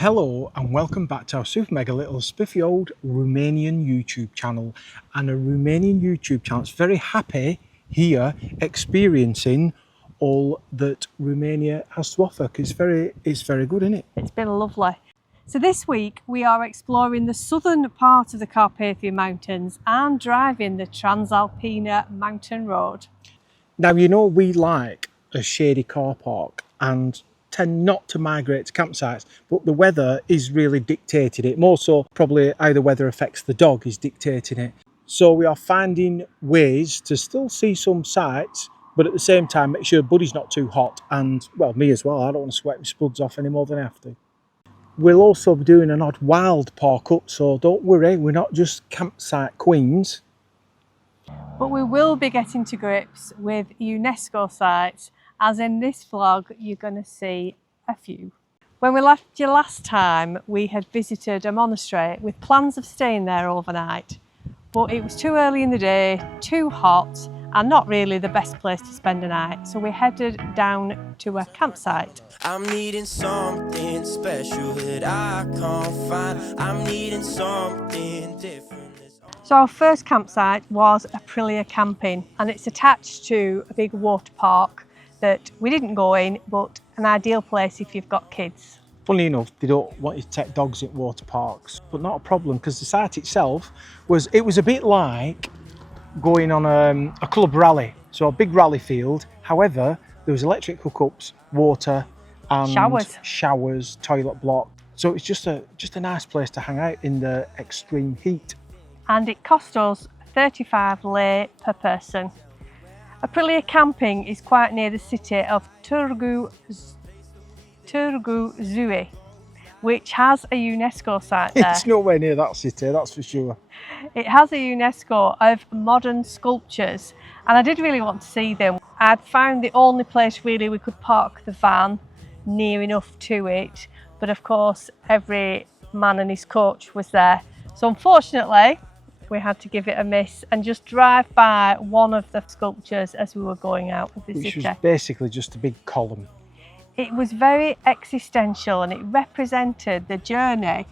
Hello and welcome back to our super mega little spiffy old Romanian YouTube channel, and a Romanian YouTube channel that's very happy here experiencing all that Romania has to offer, because it's very good, isn't it? It's been lovely. So this week we are exploring the southern part of the Carpathian Mountains and driving the Transalpina Mountain Road. Now, you know, we like a shady car park and tend not to migrate to campsites, but the weather is really dictating it. More so probably how the weather affects the dog is dictating it. So we are finding ways to still see some sights, but at the same time make sure Buddy's not too hot, and well, me as well. I don't want to sweat my spuds off any more than I have to. We'll also be doing an odd wild park up, so don't worry, we're not just campsite queens. But we will be getting to grips with UNESCO sites, as in this vlog you're going to see a few. When we left you last time, we had visited a monastery with plans of staying there overnight, but it was too early in the day, too hot, and not really the best place to spend a night, so we headed down to a campsite. I'm needing something special that I can't find. I'm needing something different. So our first campsite was Aprilia camping, and it's attached to a big water park that we didn't go in, but an ideal place if you've got kids. Funnily enough, they don't want you to take dogs in water parks, but not a problem, because the site itself was a bit like going on a club rally, so a big rally field. However, there was electric hookups, water and showers, toilet block. So it's just a nice place to hang out in the extreme heat. And it cost us 35 lei per person. Aprilia camping is quite near the city of Herzu, which has a UNESCO site there. It's nowhere near that city, that's for sure. It has a UNESCO of modern sculptures, and I did really want to see them. I'd found the only place really we could park the van near enough to it, but of course every man and his coach was there. So unfortunately, we had to give it a miss and just drive by one of the sculptures as we were going out of the city. Which was basically just a big column. It was very existential, and it represented the journey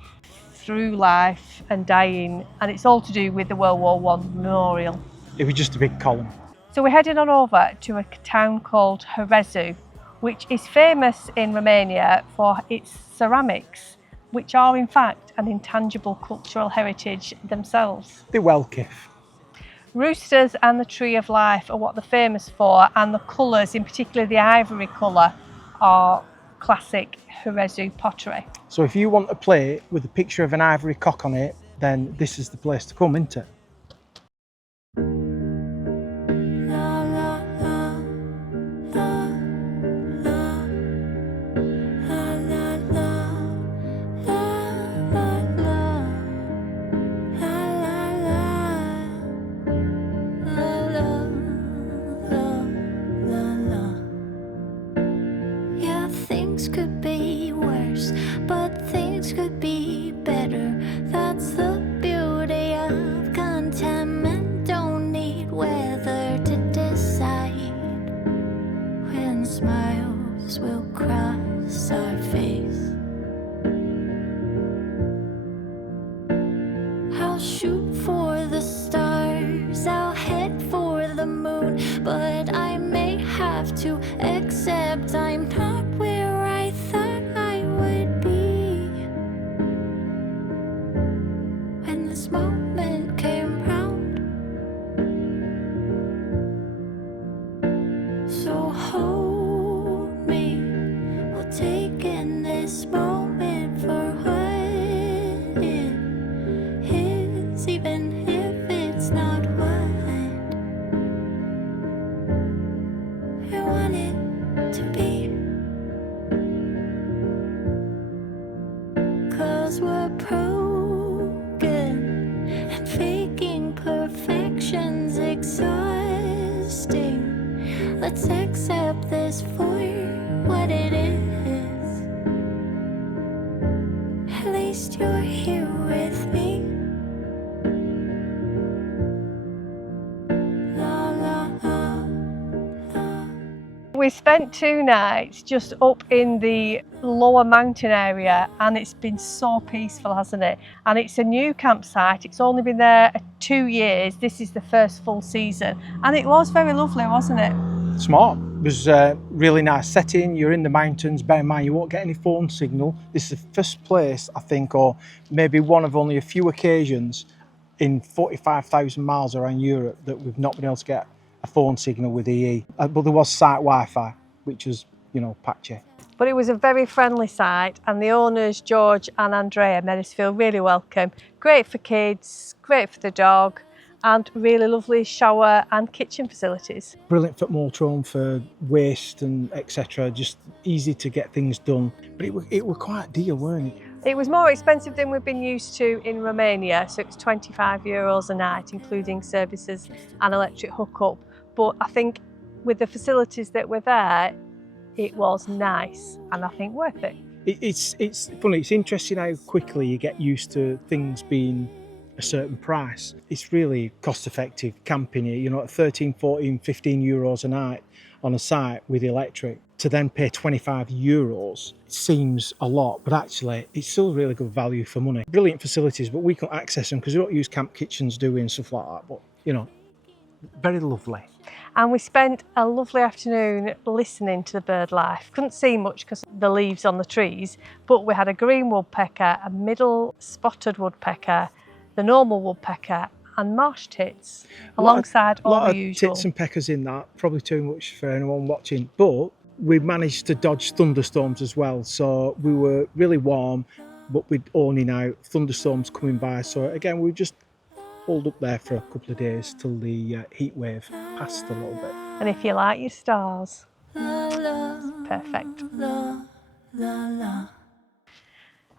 through life and dying, and it's all to do with the World War I memorial. It was just a big column. So we headed on over to a town called Horezu, which is famous in Romania for its ceramics, which are in fact an intangible cultural heritage themselves. They're well kiff. Roosters and the Tree of Life are what they're famous for, and the colours, in particular the ivory colour, are classic Horezu pottery. So if you want a plate with a picture of an ivory cock on it, then this is the place to come, isn't it? But I may have to accept I'm not where I thought I would be. When this moment came round, so hold me, we'll take in this moment for what it is, even if it's not what to be. 'Cause we're broken and faking perfection's exhausting. Let's accept this for what it is. At least you're here with me. We we spent 2 nights just up in the lower mountain area, and it's been so peaceful, hasn't it? And it's a new campsite. It's only been there 2 years. This is the first full season, and it was very lovely, wasn't it? Smart. It was a really nice setting. You're in the mountains. Bear in mind, you won't get any phone signal. This is the first place, I think, or maybe one of only a few occasions in 45,000 miles around Europe that we've not been able to get a phone signal with EE. But there was site Wi-Fi, which was, you know, patchy. But it was a very friendly site, and the owners, George and Andrea, made us feel really welcome. Great for kids, great for the dog, and really lovely shower and kitchen facilities. Brilliant for motorhome, for waste and etc. Just easy to get things done. But it were quite dear, weren't it? It was more expensive than we've been used to in Romania, so it was €25 a night, including services and electric hookup. But I think with the facilities that were there, it was nice and I think worth it. It's funny, it's interesting how quickly you get used to things being a certain price. It's really cost effective camping here, you know, at 13, 14, 15 euros a night on a site with electric. To then pay 25 euros seems a lot, but actually it's still really good value for money. Brilliant facilities, but we can't access them because we don't use camp kitchens, do we, and stuff like that. But, you know, very lovely. And we spent a lovely afternoon listening to the bird life. Couldn't see much because of the leaves on the trees, but we had a green woodpecker, a middle spotted woodpecker, the normal woodpecker, and marsh tits, alongside all the usual. Tits and peckers in that, probably too much for anyone watching, but we managed to dodge thunderstorms as well, so we were really warm, but we'd owning out thunderstorms coming by. So again, we just holed up there for a couple of days till the heat wave passed a little bit. And if you like your stars, perfect.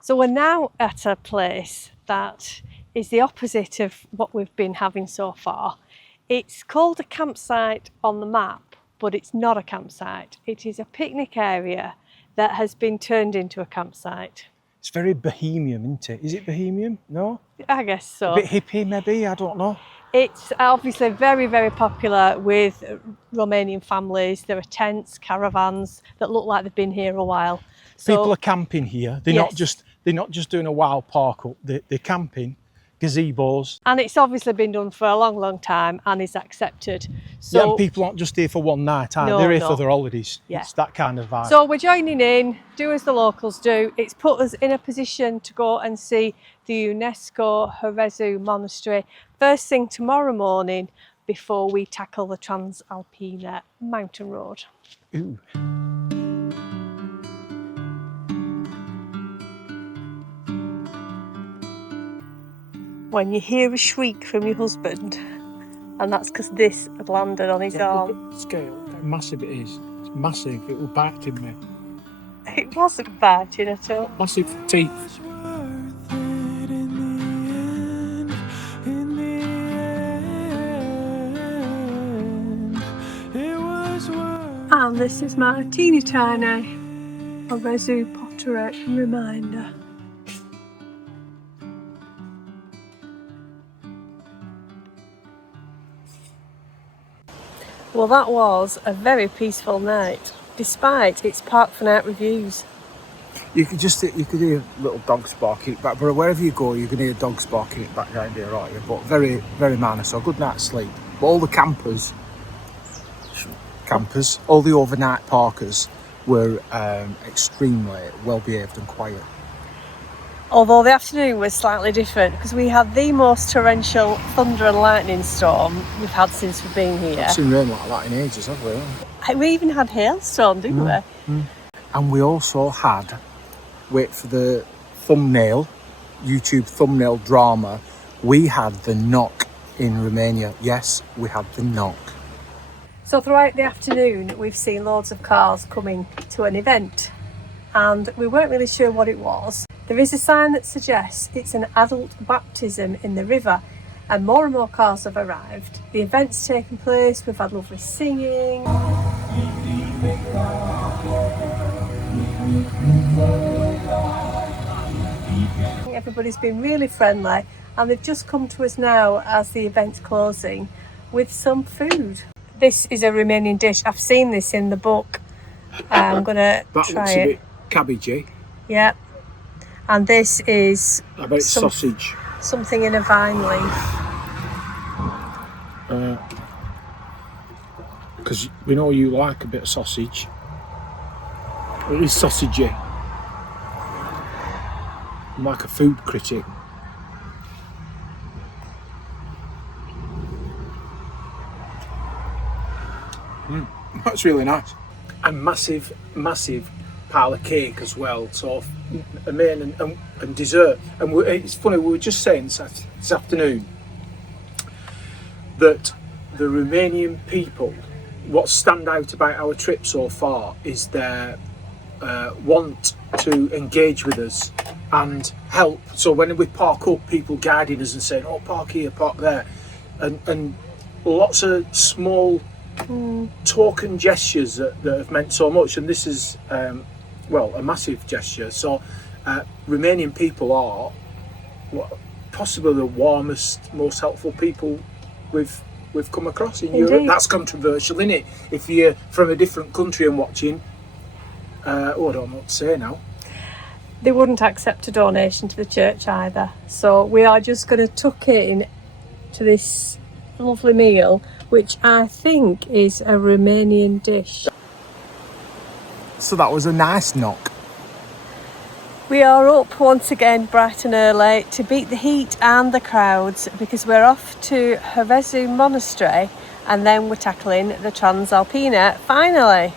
So we're now at a place that is the opposite of what we've been having so far. It's called a campsite on the map, but it's not a campsite. It is a picnic area that has been turned into a campsite. It's very bohemian, isn't it? Is it bohemian? No? I guess so. A bit hippie maybe, I don't know. It's obviously very, very popular with Romanian families. There are tents, caravans that look like they've been here a while. So, people are camping here. They're not just doing a wild park up. They're camping, gazebos. And it's obviously been done for a long, long time and is accepted. So, yeah, and people aren't just here for one night, are they? They're here for their holidays. Yeah. It's that kind of vibe. So we're joining in, do as the locals do. It's put us in a position to go and see the UNESCO Herzu Monastery first thing tomorrow morning before we tackle the Transalpina Mountain Road. Ooh. When you hear a shriek from your husband, and that's because this had landed on his arm. Scale, how massive it is. It's massive, it will bite in me. It wasn't biting at all. Massive teeth. And this is my teeny tiny Horezu pottery reminder. Well, that was a very peaceful night, despite its park for night reviews. You could hear little dogs barking at back, but wherever you go, you can hear dogs barking at background here, aren't you? But very, very minor, so a good night's sleep. But all the campers, all the overnight parkers were extremely well behaved and quiet. Although the afternoon was slightly different because we had the most torrential thunder and lightning storm we've had since we've been here. I've seen rain like that in ages, have we? We even had hailstorm, didn't we? Mm. And we also had, wait for the thumbnail, YouTube thumbnail drama, we had the knock in Romania. Yes, we had the knock. So throughout the afternoon, we've seen loads of cars coming to an event, and we weren't really sure what it was. There is a sign that suggests it's an adult baptism in the river, and more cars have arrived. The event's taken place, we've had lovely singing. Everybody's been really friendly, and they've just come to us now as the event's closing with some food. This is a Romanian dish. I've seen this in the book. I'm gonna That try looks it. a bit cabbagey. Yeah. And this is I bet it's sausage. something in a vine leaf. Because we know you like a bit of sausage. It is sausagey. I'm like a food critic. That's really nice. A massive, massive pile of cake as well. So a main and dessert. And it's funny, we were just saying this afternoon that the Romanian people, what stand out about our trip so far is their want to engage with us and help. So when we park up, people guiding us and saying, oh, park here, park there, and lots of small token gestures that have meant so much. And this is well, a massive gesture. So Romanian people are possibly the warmest, most helpful people we've come across in Europe. That's controversial, isn't it? If you're from a different country and watching, I don't know what to say now. They wouldn't accept a donation to the church either. So we are just going to tuck in to this lovely meal, which I think is a Romanian dish. So that was a nice knock. We are up once again bright and early to beat the heat and the crowds because we're off to Herzu Monastery and then we're tackling the Transalpina finally.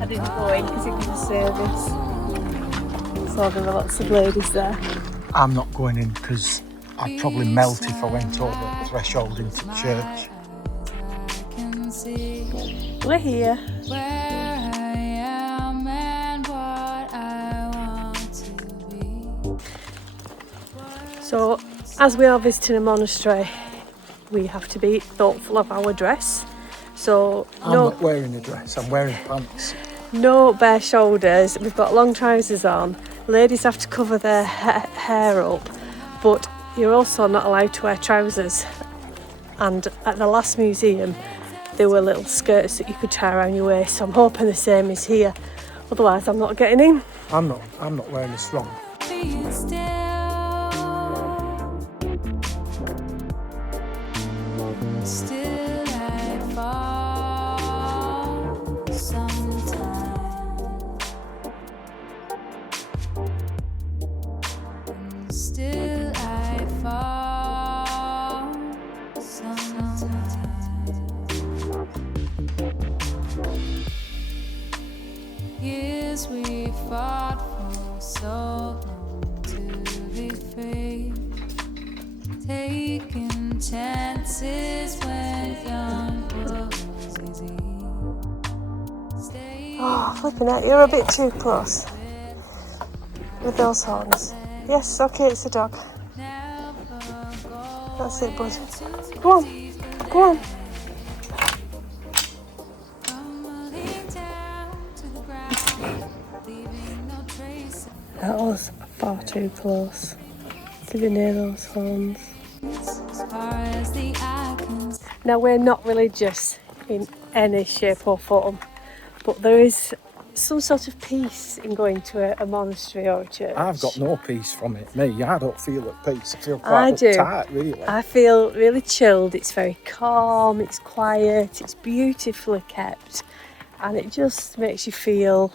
I didn't go in because it was a service. So there were lots of ladies there. I'm not going in because I'd probably melt if I went over the threshold into the church. We're here. So, as we are visiting a monastery, we have to be thoughtful of our dress. So, I'm not wearing a dress, I'm wearing pants. No bare shoulders. We've got long trousers on. Ladies have to cover their hair up, but you're also not allowed to wear trousers. And at the last museum, there were little skirts that you could tie around your waist. So I'm hoping the same is here. Otherwise, I'm not getting in. I'm not wearing a strong. Years we fought for so long to be free, taking chances when young was easy. Oh, flipping out, you're a bit too close with those horns. Yes, okay, it's a dog. That's it, bud. Go on, go on. That was far too close to be near those horns. Now, we're not religious in any shape or form, but there is some sort of peace in going to a monastery or a church. I've got no peace from it. Me, I don't feel at peace. I feel quite uptight, really. I feel really chilled. It's very calm, it's quiet, it's beautifully kept, and it just makes you feel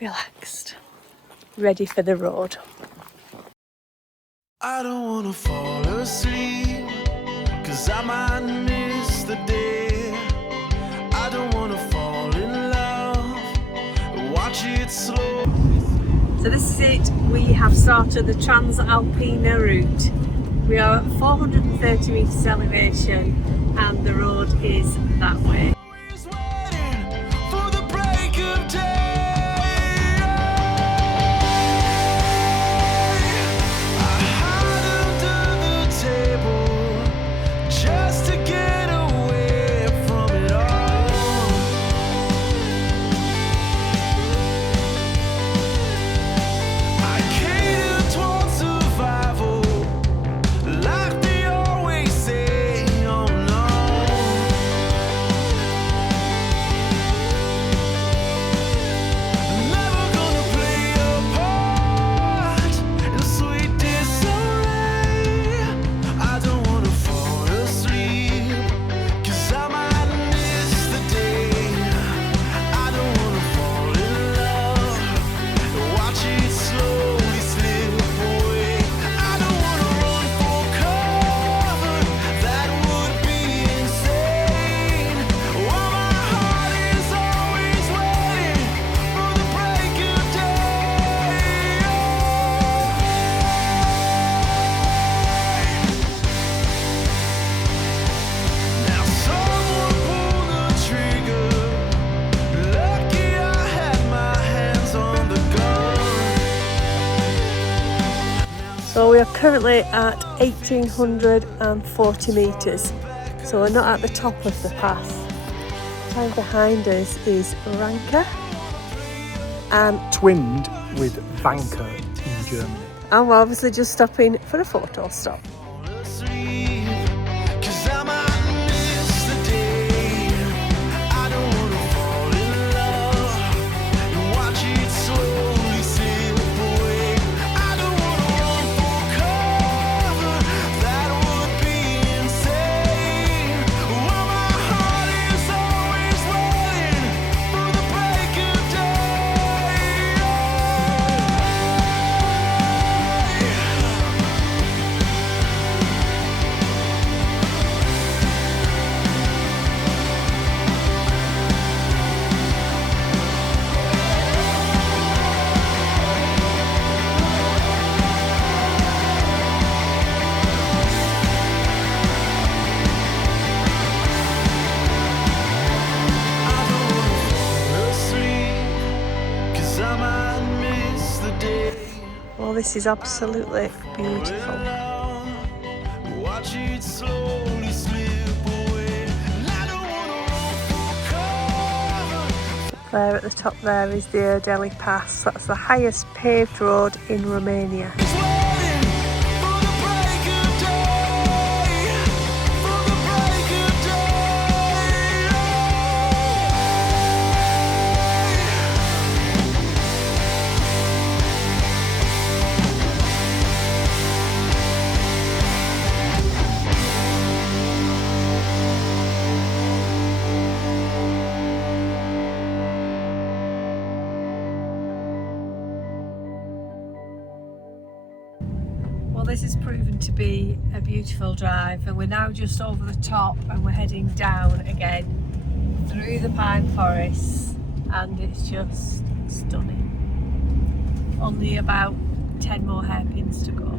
relaxed, ready for the road. I don't wanna fall asleep, 'cause I might miss the day. I don't wanna fall in love, watch it slow. So this is it, we have started the Transalpina route. We are at 430 metres elevation and the road is that way. Always waiting for the break of day. I hide under the table just to get away from it all. I cater towards survival, like they always say. Oh no. Never gonna play a part in sweet disarray. I don't wanna fall asleep, 'cause I might miss the day. I don't wanna fall in love and watch it slowly slip away. I don't wanna run for cover, that would be insane. While my heart is always waiting for the break of day. Now someone pull the trigger. Lucky I had my hands on the gun. So we are currently at 1840 metres, so we're not at the top of the pass. Right behind us is Ranka, and Twinned with Vanker in Germany. I'm obviously just stopping for a photo stop. Asleep, 'cause I might miss the day. I don't wanna fall in love and watch it slowly slip away. I don't wanna run for cover, that would be insane. While my heart is always waiting for the break of day. I don't wanna fall asleep, 'cause I might miss the day. Well, this is absolutely beautiful. Watch it slowly slip away. And I don't wanna run for cover. There at the top there is the Erdeli Pass. That's the highest paved road in Romania. It's waiting for the break of day. For the break of day. Well, this has proven to be a beautiful drive, and we're now just over the top and we're heading down again through the pine forests, and it's just stunning. Only about 10 more hairpins to go.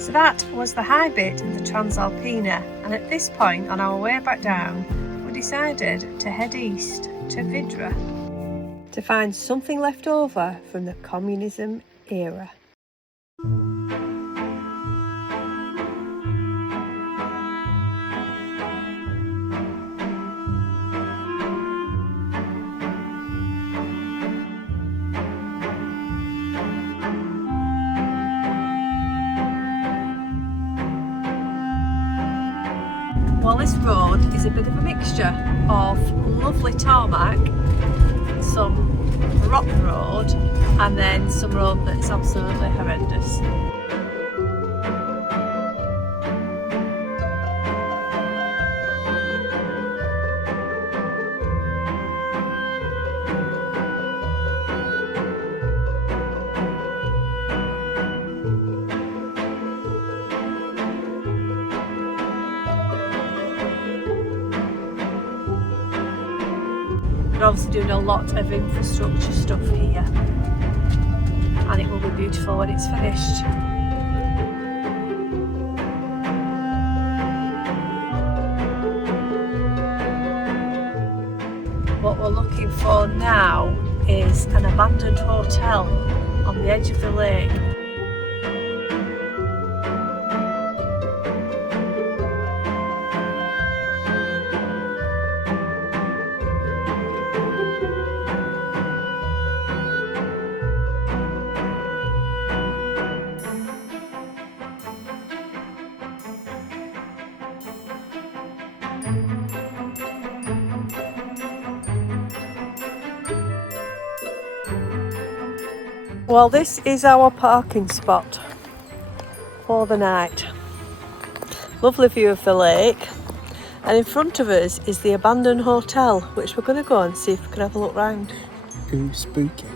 So that was the high bit of the Transalpina, and at this point on our way back down we decided to head east to Vidra to find something left over from the communism era. Well, this road is a bit of a mixture of lovely tarmac, some rock road, and then some road that's absolutely horrendous. They're obviously doing a lot of infrastructure stuff here, and it will be beautiful when it's finished. What we're looking for now is an abandoned hotel on the edge of the lake. Well, this is our parking spot for the night. Lovely view of the lake, and in front of us is the abandoned hotel, which we're going to go and see if we can have a look round. Ooh, spooky.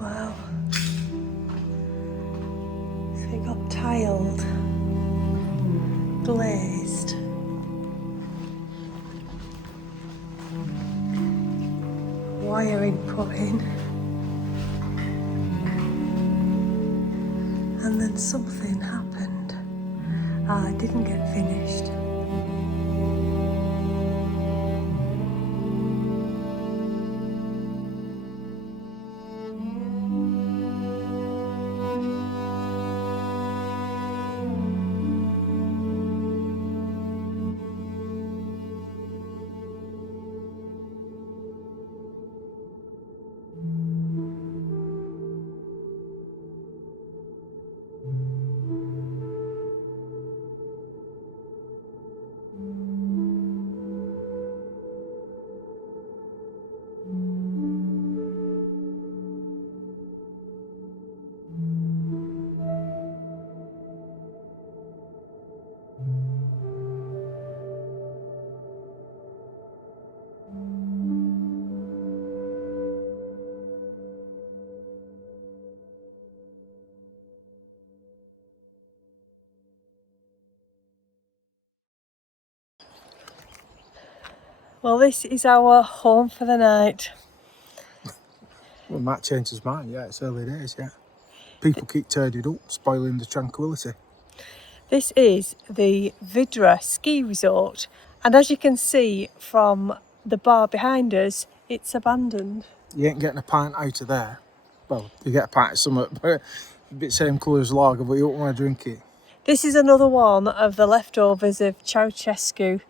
Wow. So it got tiled, glazed. Wiring put in. And then something happened. It didn't get finished. Well, this is our home for the night. Well, Matt changed his mind. Yeah, it's early days. Yeah, people keep turning it up, spoiling the tranquility. This is the Vidra ski resort, and as you can see from the bar behind us, it's abandoned. You ain't getting a pint out of there. Well, you get a pint of something, but a bit same colour as lager, but you don't want to drink it. This is another one of the leftovers of Ceausescu,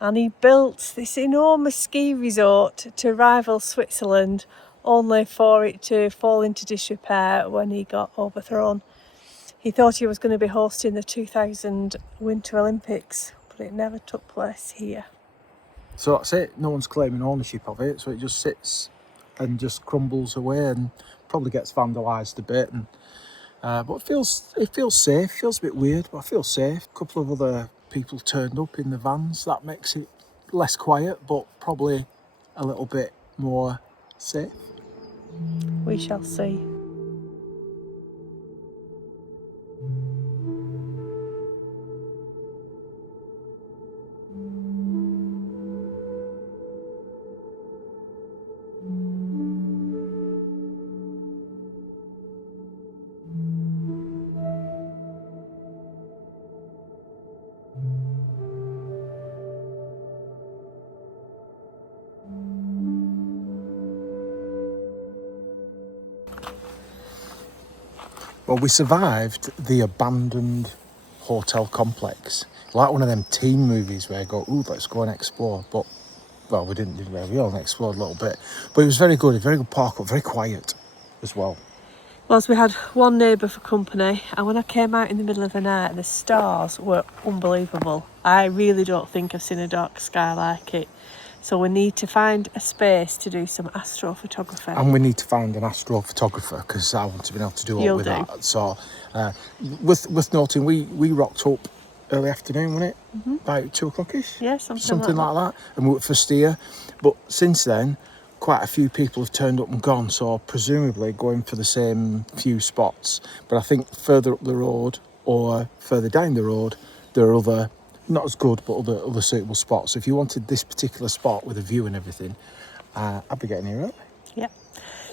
and he built this enormous ski resort to rival Switzerland, only for it to fall into disrepair when he got overthrown. He thought he was going to be hosting the 2000 Winter Olympics, but it never took place here. So that's it. No one's claiming ownership of it, so it just sits and just crumbles away and probably gets vandalised a bit. And but it feels safe. Feels a bit weird, but I feel safe. A couple of other people turned up in the vans. That makes it less quiet, but probably a little bit more safe. We shall see. Well, we survived the abandoned hotel complex. Like one of them teen movies where you go, ooh, let's go and explore. But, well, we didn't, did we? We only explored a little bit. But it was very good, a very good park up, very quiet as well. Whilst we had one neighbour for company, and when I came out in the middle of the night, the stars were unbelievable. I really don't think I've seen a dark sky like it. So we need to find a space to do some astrophotography. And we need to find an astrophotographer because I want to be able to do all You'll with do. that. So, worth noting, we rocked up early afternoon, wasn't it? About 2 o'clock-ish? Yeah, something like that. And we went for steer. But since then, quite a few people have turned up and gone, so presumably going for the same few spots. But I think further up the road or further down the road, there are other, not as good, but other suitable spots. So if you wanted this particular spot with a view and everything, I'd be getting here early. Yeah.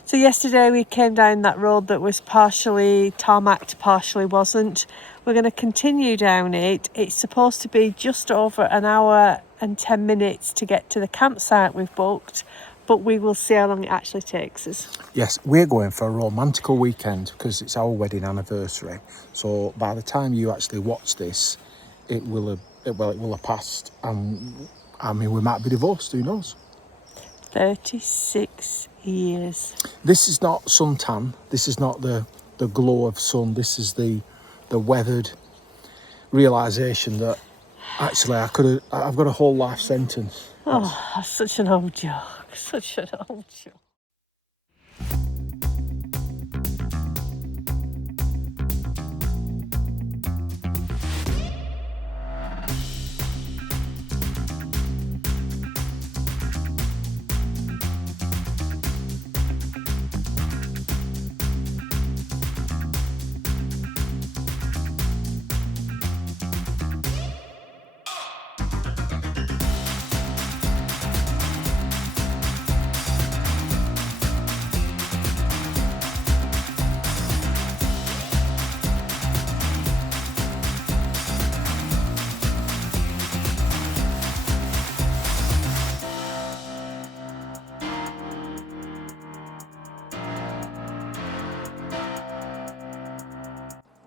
So yesterday we came down that road that was partially tarmacked, partially wasn't. We're going to continue down it. It's supposed to be just over an hour and 10 minutes to get to the campsite we've booked, but we will see how long it actually takes us. Yes, we're going for a romantical weekend because it's our wedding anniversary. So by the time you actually watch this, it will have passed. And I mean, we might be divorced, who knows? 36 years. This is not suntan. This is not the glow of sun. This is the weathered realisation that actually I've got a whole life sentence. Oh, that's such an old joke. Such an old joke.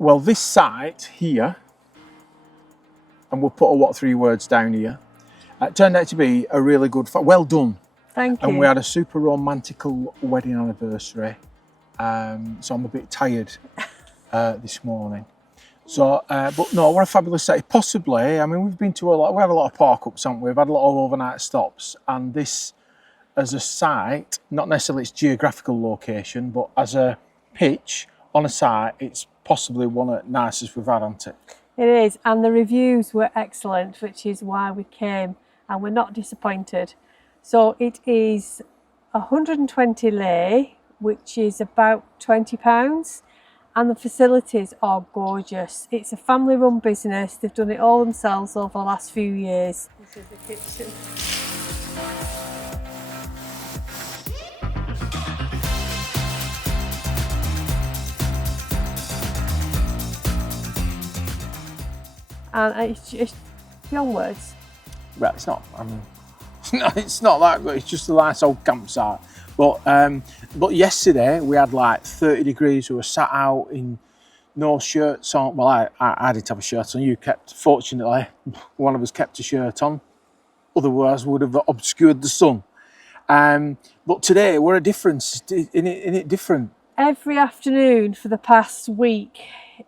Well, this site here, and we'll put a 3 words down here, turned out to be a really good, well done. Thank you. And we had a super romantical wedding anniversary. So I'm a bit tired this morning. So, but no, what a fabulous site. Possibly, I mean, we've been to we had a lot of park ups, haven't we? We've had a lot of overnight stops, and this as a site, not necessarily its geographical location, but as a pitch on a site, it's possibly one of the nicest we've had, hasn't it? It is, and the reviews were excellent, which is why we came, and we're not disappointed. So it is 120 lei, which is about £20, and the facilities are gorgeous. It's a family-run business. They've done it all themselves over the last few years. This is the kitchen. And it's beyond words. Well, it's not. I mean, it's not that good. It's just a nice old campsite. But yesterday we had like 30 degrees. We were sat out in no shirts on. Well, I didn't have a shirt on. Fortunately, one of us kept a shirt on. Otherwise, would have obscured the sun. But today we're a difference in it different. Every afternoon for the past week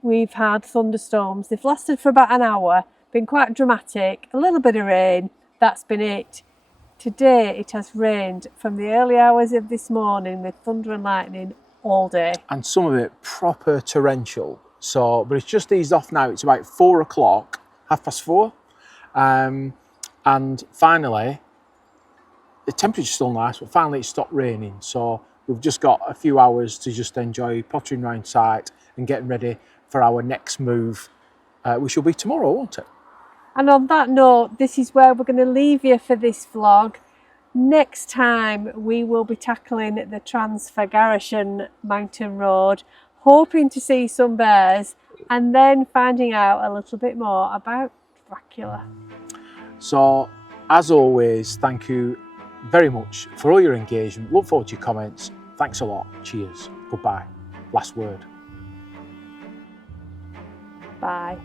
we've had thunderstorms. They've lasted for about an hour, been quite dramatic, a little bit of rain, that's been it. Today it has rained from the early hours of this morning with thunder and lightning all day. And some of it proper torrential. So, but it's just eased off now. It's about 4 o'clock, 4:30. And finally, the temperature's still nice, but finally it stopped raining. So we've just got a few hours to just enjoy pottering around site and getting ready for our next move, which will be tomorrow, won't it? And on that note, this is where we're going to leave you for this vlog. Next time we will be tackling the Transalpina Mountain road, hoping to see some bears and then finding out a little bit more about Dracula. So, as always, thank you very much for all your engagement. Look forward to your comments. Thanks a lot. Cheers. Goodbye. Last word. Bye.